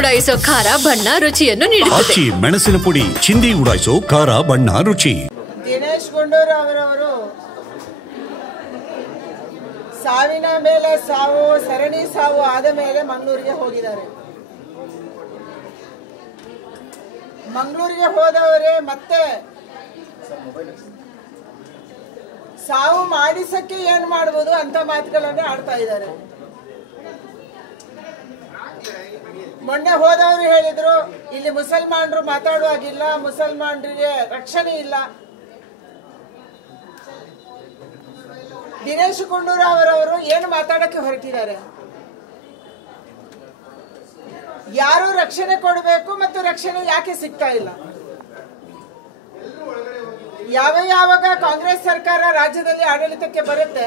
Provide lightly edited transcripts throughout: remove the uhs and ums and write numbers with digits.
ಉಡಾಯಿಸೋ ಖಾರ ಬಣ್ಣ ರುಚಿಯನ್ನು ನೀಡುತ್ತದೆ. ಮೆಣಸಿನ ಪುಡಿ ಚಿಂದಿ ಉಡಾಯಿಸೋ ಖಾರ ಬಣ್ಣ ರುಚಿ. ದಿನೇಶ್ ಗುಂಡೂರಾವ್ ಅವರವರು ಸಾವಿನ ಮೇಲೆ ಸಾವು, ಸರಣಿ ಸಾವು ಆದ ಮೇಲೆ ಮಂಗಳೂರಿಗೆ ಹೋಗಿದ್ದಾರೆ. ಮಂಗಳೂರಿಗೆ ಹೋದವರೇ ಮತ್ತೆ ಸಾವು ಮಾಡಿಸಕ್ಕೆ ಏನ್ ಮಾಡಬಹುದು ಅಂತ ಮಾತುಗಳನ್ನೇ ಆಡ್ತಾ ಇದ್ದಾರೆ. ಮೊನ್ನೆ ಹೋದವರು ಹೇಳಿದ್ರು ಇಲ್ಲಿ ಮುಸಲ್ಮಾನರು ಮಾತಾಡುವಾಗಿಲ್ಲ, ಮುಸಲ್ಮಾನರಿಗೆ ರಕ್ಷಣೆ ಇಲ್ಲ. ದಿನೇಶ್ ಗುಂಡೂರಾವ್ ಅವರವರು ಏನು ಮಾತಾಡಕ್ಕೆ ಹೊರಟಿದ್ದಾರೆ? ಯಾರು ರಕ್ಷಣೆ ಕೊಡಬೇಕು ಮತ್ತು ರಕ್ಷಣೆ ಯಾಕೆ ಸಿಗ್ತಾ ಇಲ್ಲ? ಯಾವಾಗ ಕಾಂಗ್ರೆಸ್ ಸರ್ಕಾರ ರಾಜ್ಯದಲ್ಲಿ ಆಡಳಿತಕ್ಕೆ ಬರುತ್ತೆ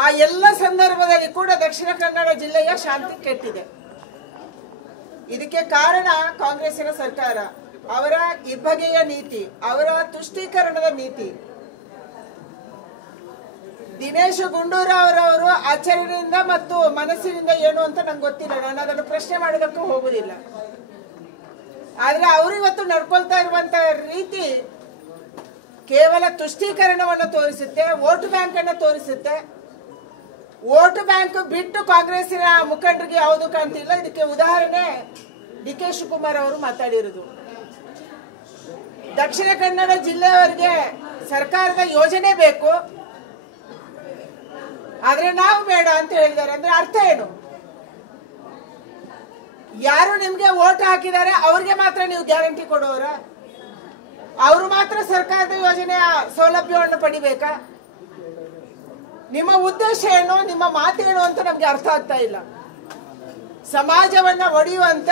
ಆ ಎಲ್ಲ ಸಂದರ್ಭದಲ್ಲಿ ಕೂಡ ದಕ್ಷಿಣ ಕನ್ನಡ ಜಿಲ್ಲೆಯ ಶಾಂತಿ ಕೆಟ್ಟಿದೆ. ಇದಕ್ಕೆ ಕಾರಣ ಕಾಂಗ್ರೆಸ್ಸಿನ ಸರ್ಕಾರ, ಅವರ ಇಬ್ಬಗೆಯ ನೀತಿ, ಅವರ ತುಷ್ಟೀಕರಣದ ನೀತಿ. ದಿನೇಶ್ ಗುಂಡೂರಾವ್ ಅವರು ಆಚರಣೆಯಿಂದ ಮತ್ತು ಮನಸ್ಸಿನಿಂದ ಏನು ಅಂತ ನಂಗೆ ಗೊತ್ತಿಲ್ಲ, ನಾನು ಅದನ್ನು ಪ್ರಶ್ನೆ ಮಾಡೋದಕ್ಕೂ ಹೋಗುದಿಲ್ಲ. ಆದ್ರೆ ಅವರು ಇವತ್ತು ನಡ್ಕೊಳ್ತಾ ಇರುವಂತ ರೀತಿ ಕೇವಲ ತುಷ್ಟೀಕರಣವನ್ನು ತೋರಿಸುತ್ತೆ, ವೋಟ್ ಬ್ಯಾಂಕ್ ಅನ್ನು ತೋರಿಸುತ್ತೆ. ವೋಟ್ ಬ್ಯಾಂಕ್ ಬಿಟ್ಟು ಕಾಂಗ್ರೆಸ್ಸಿನ ಮುಖಂಡರಿಗೆ ಯಾವುದು ಕಾಣ್ತಿಲ್ಲ. ಇದಕ್ಕೆ ಉದಾಹರಣೆ ಡಿ.ಕೆ. ಶಿವಕುಮಾರ್ ಅವರು ಮಾತಾಡಿರುವುದು. ದಕ್ಷಿಣ ಕನ್ನಡ ಜಿಲ್ಲೆಯವರಿಗೆ ಸರ್ಕಾರದ ಯೋಜನೆ ಬೇಕು, ಆದ್ರೆ ನಾವು ಬೇಡ ಅಂತ ಹೇಳಿದ್ದಾರೆ. ಅಂದ್ರೆ ಅರ್ಥ ಏನು? ಯಾರು ನಿಮ್ಗೆ ವೋಟ್ ಹಾಕಿದ್ದಾರೆ ಅವ್ರಿಗೆ ಮಾತ್ರ ನೀವು ಗ್ಯಾರಂಟಿ ಕೊಡೋರ? ಅವರು ಮಾತ್ರ ಸರ್ಕಾರದ ಯೋಜನೆಯ ಸೌಲಭ್ಯವನ್ನು ಪಡಿಬೇಕಾ? ನಿಮ್ಮ ಉದ್ದೇಶ ಏನು, ನಿಮ್ಮ ಮಾತೇನು ಅಂತ ನಮ್ಗೆ ಅರ್ಥ ಆಗ್ತಾ ಇಲ್ಲ. ಸಮಾಜವನ್ನ ಒಡೆಯುವಂತ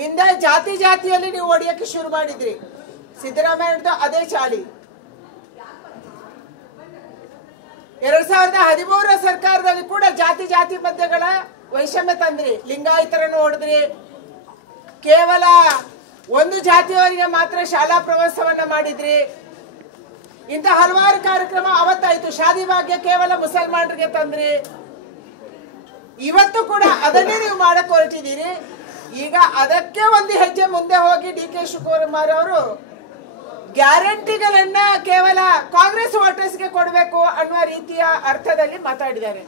ಹಿಂದೆ ಜಾತಿಯಲ್ಲಿ ನೀವು ಒಡೆಯಕ್ಕೆ ಶುರು ಮಾಡಿದ್ರಿ. ಸಿದ್ದರಾಮಯ್ಯ ಅದೇ ಚಾಳಿ. 2013 ಸರ್ಕಾರದಲ್ಲಿ ಕೂಡ ಜಾತಿ ಮಧ್ಯಗಳ ವೈಷಮ್ಯ ತಂದ್ರಿ. ಲಿಂಗಾಯತರನ್ನು ಹೊಡೆದ್ರಿ. ಕೇವಲ ಒಂದು ಜಾತಿಯವರಿಗೆ ಮಾತ್ರ ಶಾಲಾ ಪ್ರವಾಸವನ್ನ ಮಾಡಿದ್ರಿ. ಇಂಥ ಹಲವಾರು ಕಾರ್ಯಕ್ರಮ ಅವತ್ತಾಯ್ತು. ಶಾದಿ ಭಾಗ್ಯ ಕೇವಲ ಮುಸಲ್ಮಾನರಿಗೆ ತಂದ್ರಿ. ಇವತ್ತು ಕೂಡ ಅದನ್ನೇ ನೀವು ಮಾಡಕ್ ಹೊರಟಿದ್ದೀರಿ. ಈಗ ಅದಕ್ಕೆ ಒಂದು ಹೆಜ್ಜೆ ಮುಂದೆ ಹೋಗಿ ಡಿ.ಕೆ. ಶಿವಕುಮಾರ್ ಅವರು ಗ್ಯಾರಂಟಿಗಳನ್ನ ಕೇವಲ ಕಾಂಗ್ರೆಸ್ ವೋಟರ್ಸ್ಗೆ ಕೊಡಬೇಕು ಅನ್ನುವ ರೀತಿಯ ಅರ್ಥದಲ್ಲಿ ಮಾತಾಡಿದ್ದಾರೆ.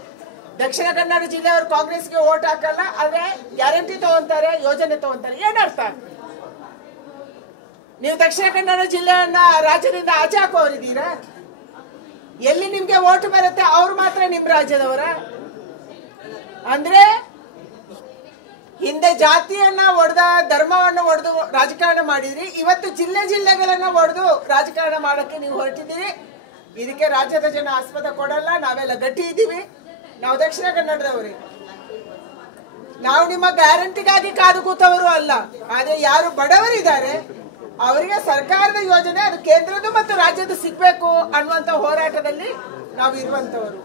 ದಕ್ಷಿಣ ಕನ್ನಡ ಜಿಲ್ಲೆಯವರು ಕಾಂಗ್ರೆಸ್ಗೆ ವೋಟ್ ಹಾಕಲ್ಲ, ಆದ್ರೆ ಗ್ಯಾರಂಟಿ ತಗೊಂತಾರೆ, ಯೋಜನೆ ತಗೊಂತಾರೆ. ಏನರ್ಥ? ನೀವು ದಕ್ಷಿಣ ಕನ್ನಡ ಜಿಲ್ಲೆಯನ್ನ ರಾಜ್ಯದಿಂದ ಆಚೆ ಹಾಕೋರಿದ್ದೀರಾ? ಎಲ್ಲಿ ನಿಮ್ಗೆ ವೋಟ್ ಬರುತ್ತೆ ಅವ್ರು ಮಾತ್ರ ನಿಮ್ ರಾಜ್ಯದವರ? ಅಂದ್ರೆ ಹಿಂದೆ ಜಾತಿಯನ್ನ ಒಡೆದ, ಧರ್ಮವನ್ನು ಒಡೆದು ರಾಜಕಾರಣ ಮಾಡಿದ್ರಿ. ಇವತ್ತು ಜಿಲ್ಲೆಗಳನ್ನ ಒಡೆದು ರಾಜಕಾರಣ ಮಾಡಕ್ಕೆ ನೀವು ಹೊರಟಿದ್ದೀರಿ. ಇದಕ್ಕೆ ರಾಜ್ಯದ ಜನ ಆಸ್ಪದ ಕೊಡಲ್ಲ. ನಾವೆಲ್ಲ ಗಟ್ಟಿ ಇದ್ದೀವಿ. ನಾವು ದಕ್ಷಿಣ ಕನ್ನಡದವರೇ. ನಾವು ನಿಮ್ಮ ಗ್ಯಾರಂಟಿಗಾಗಿ ಕಾದು ಕೂತವರು ಅಲ್ಲ. ಆದ್ರೆ ಯಾರು ಬಡವರಿದ್ದಾರೆ ಅವರಿಗೆ ಸರ್ಕಾರದ ಯೋಜನೆ, ಅದು ಕೇಂದ್ರದ್ದು ಮತ್ತು ರಾಜ್ಯದ್ದು ಸಿಗ್ಬೇಕು ಅನ್ನುವಂತ ಹೋರಾಟದಲ್ಲಿ ನಾವು ಇರುವಂತವರು.